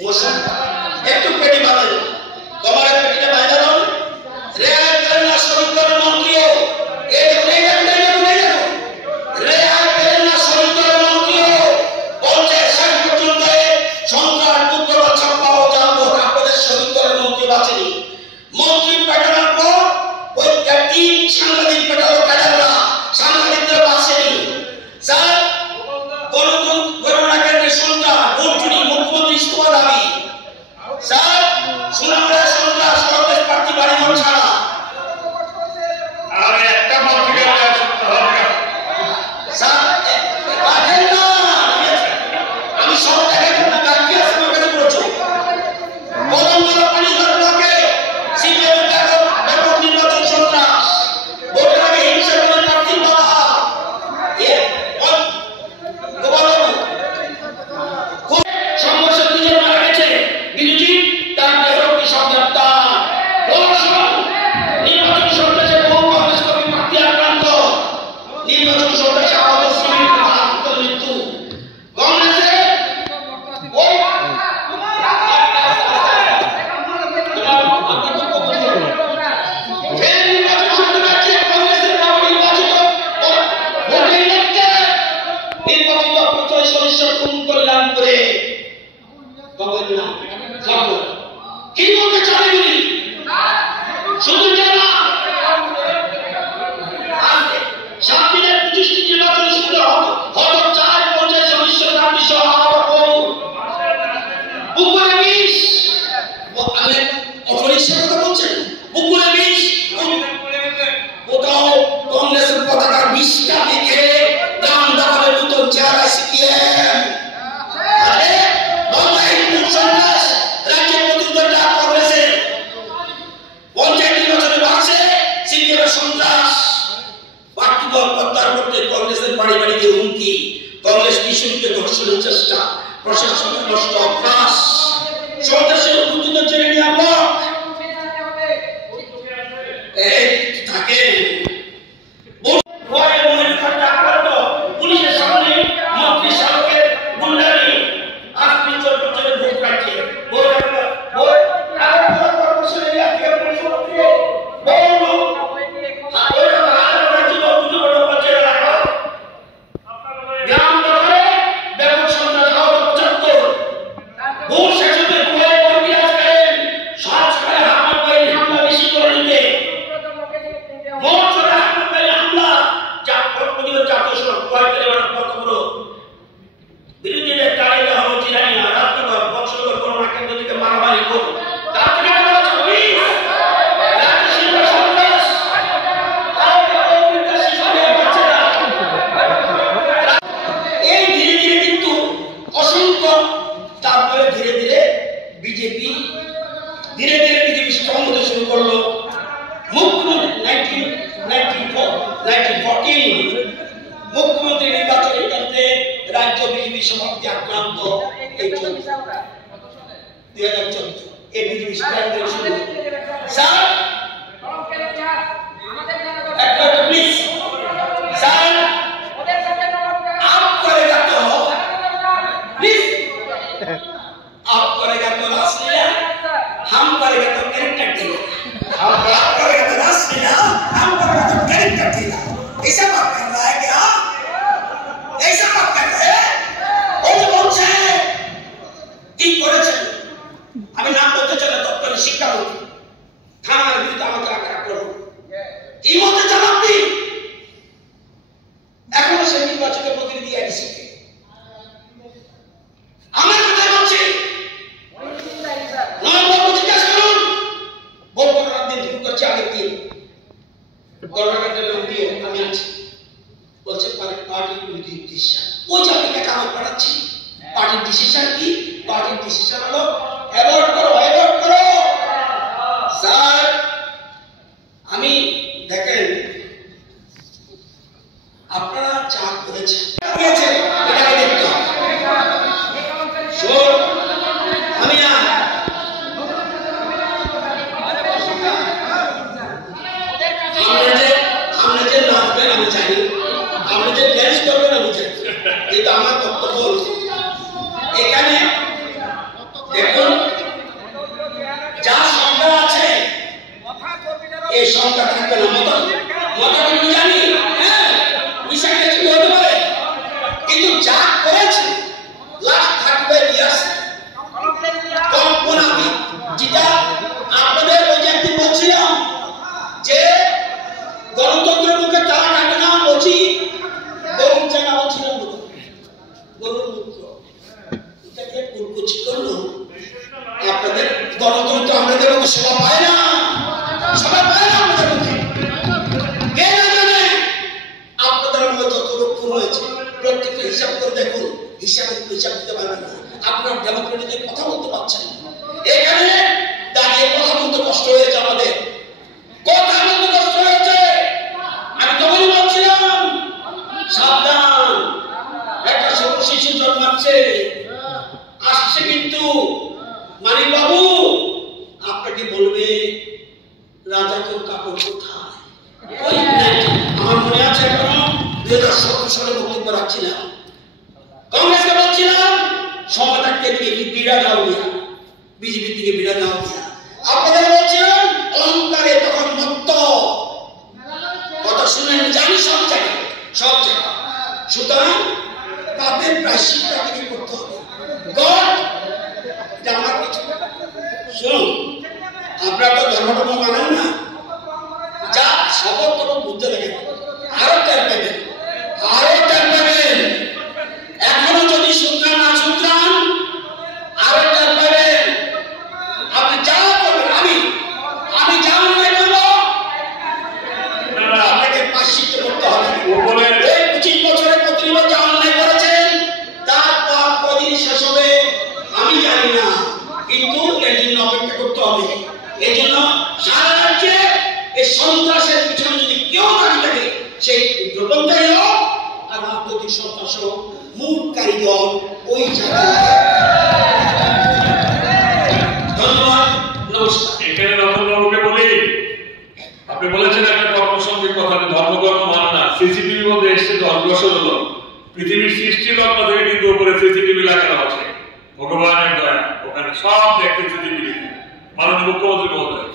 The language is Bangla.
মৌসুম একটু পেটি বাঁধেন, তোমার পেটিটা বাঁধা দাও। রেহাই পেলেন না শ্রমিকদের মন্ত্রীও, এই রেহাই পেলেন না শ্রমিকদের মন্ত্রীও, পঞ্চায়েত শেষ পর্যন্ত সন্ত্রাস মুক্ত বাচ্চা পাওয়া যাবো। আপনাদের শ্রমিকদের মন্ত্রী বাঁচেনি, মন্ত্রী পেটানোর পর ওই তিন সাংবাদিক পেটালো, পেটালা সাংবাদিকদের বাঁচেনি। স্যার গণনাকারীদের সন্ত্রাস, ভোট চুরি, মুখ্যমন্ত্রী ইস্তফা দাবি। স্যার সুনামরা সন্ত্রাস, কংগ্রেস প্রার্থী বাড়িঘর ছাড়া। আর একটা মন্ত্রীকে স্যার পাঠেন না, আমি সব টাকা বাকি আছে আমার কাছে প্রচুর। বদনতলা পানিঘর ব্লকে সিপিএম ব্যাপক নির্বাচন সন্ত্রাস, ভোটের আগে হিংসা করে প্রার্থী বাধা। সংঘর্ষ দুজন মারা গেছে, বিরোধী তার দেহরক্ষী সব গ্রেপ্তার। নির্বাচন সন্ত্রাসে বহু কংগ্রেস কর্মী প্রার্থী আক্রান্ত, নির্বাচন সন্ত্রাসে আহত শ্রমিক মৃত্যু। কংগ্রেসে কি বলতে চাই শুধু জানা 7 দিনের 25টি নির্বাচন শুরু হতো 4 পঞ্চায়েত সদস্য প্রার্থী সহ পুকুরে বিষ। আমি অটোরিক্সার কথা বলছেন, পুকুরে বিষ। কোথাও কংগ্রেসের পতাকা বিষটা দিকে দাম দাবারের নতুন চেহারা সিপিএম। কংগ্রেসের বাড়ি বাড়িতে হুমকি, কংগ্রেস কিশোরীকে ধর্ষণের চেষ্টা, প্রশাসনের নষ্ট অভ্যাস, সন্ত্রাসের উপযুক্ত জেনে নেওয়া পর থাকে পুলিশের সামনে মন্ত্রী শাসকের গুন্ডামি। আজ পিছর পিছনে ভোট কাটছে, বিজেপি স্ট্রং হতে শুরু করলো। মুখ্যমন্ত্রী 1914 মুখ্যমন্ত্রী নির্বাচনের ক্ষেত্রে রাজ্য বিজেপি সভাপতি আক্রান্ত। এই 2014 এই বিজেপি স্ট্যান্ডার্ড শুরু। স্যার একটা প্লিজ স্যার आप करेगा तो प्लीज आप करेगा तो रासलीला, हम करेगा तो कैरेक्टर ढीला। आप करेगा तो रासलीला, हम करेगा तो कैरेक्टर ढीला। ऐसा बात कर रहा है क्या? ऐसा बात कर रहे हैं? वो जो बोलছে কি করেছেন আমি নাম বলতে চাই না, তৎকালীন শিক্ষামন্ত্রী থানার বিরুদ্ধে আমাকে আক্রমণ কি বলতে চান আপনি? এখনো সেই নির্বাচনের প্রতিনিধি আইসিকে আমার কথাই বলছি। নয়নবাবু জিজ্ঞাসা করুন, ভোট গণনার দিন শুরু করছে, আগের দিন গণনাকারীদের লোক দিয়ে আমি আছি, বলছে পার্টির ডিসিশন। ওই যে আপনি কাগজ পাঠাচ্ছি, পার্টির ডিসিশন কি? পার্টির ডিসিশন হলো অ্যাভয়েড করো, অ্যাভয়েড করো। স্যার আমি দেখেন আপনারা যা করেছেন এটাকে দেখতে হবে। আমি না আমরা যে নাচবেন আমি জানি, আপনি যে ড্যান্স করবেন আমি জানি, কিন্তু আমার বক্তব্য এখানে দেখুন এই সংখ্যা থাকবে না। মত আমি জানি, হ্যাঁ বিষয়টা কি হতে পারে, কিন্তু যা করেছে লাস্ট থাকবে ইয়াস কল্পনা। যেটা আপনাদের ওই যে একদিন বলছিলাম যে গণতন্ত্রের মুখে তারা কাটে না, বলছি গরুর চাকা বলছিলাম, গরুর মুখ্য এটাকে কুলকুচি করলো। আপনাদের গণতন্ত্র আমাদের মধ্যে সভা পায় না, সভা পায় না আমাদের মধ্যে। কে না জানে আপনাদের মধ্যে যত রক্ষণ হয়েছে প্রত্যেকটা হিসাব করে দেখুন, হিসাব দিতে পারবেন না। আপনার ডেমোক্রেটিক কথা বলতে পারছেন না। এখানে দাঁড়িয়ে কথা বলতে কষ্ট হয়েছে, আমাদের কথা বলতে কষ্ট হয়েছে। আমি তখনই বলছিলাম সাবধান, একটা ছোট শিশু জন্মাচ্ছে, আসছে কিন্তু মানিক বাবু আপনাকে বলবে রাজা তোর কাপড় কোথায়। আমার মনে আছে এখনো 2017 সালে বক্তব্য রাখছিলাম, কংগ্রেসকে বলছিলাম সমাজের থেকে বিড়া যাও দিয়া, বিজেপি থেকে বিড়া যাও দিয়া। আপনাদের বলছিলাম অহংকারে তখন মত্ত, কথা শুনেন জানি সব জায়গায়, সব জায়গায়। সুতরাং পাপের প্রায়শ্চিত্ত আপনাকে করতে হবে। গড এটা আমার কিছু শুনুন, আপনারা তো ধর্মটর্ম মানেন না, যা শপথ তখন বুঝতে দেখেন, আরো টের পাবেন, আরো টের পাবেন। এখনো যদি শুনতেন না শুনতেন আরো টের পাবেন। আপনি যা করবেন, আমি যা অন্যায় করবো আপনাকে প্রায়শ্চিত্ত করতে হবে। এই 25 বছরে প্রতিনিয়ত যা অন্যায় করেছেন তার পাপ কদিন শেষ হবে আমি জানি না, কিন্তু এর জন্য অপেক্ষা করতে হবে। এই জন্য সারা রাজ্যে এই সন্ত্রাসের পিছনে যদি কেউ দাঁড়িয়ে থাকে, সেই উগ্রপন্থাই হোক আর রাজনৈতিক সন্ত্রাস হোক, মূল কারিগর ওই জায়গায়। ধন্যবাদ, নমস্কার। এখানে রতনবাবুকে বলি, আপনি বলেছেন একটা কর্মসংগীত কথা, ধর্মকর্ম মানে না। সিসিটিভি মধ্যে এসছে 10 বছর হলো, পৃথিবীর সৃষ্টি লগ্ন থেকে কিন্তু উপরে সিসিটিভি লাগানো আছে। ভগবানের দয়া, ওখানে সব দেখতে সিসিটিভি। মাননীয় মুখ্যমন্ত্রী মহোদয়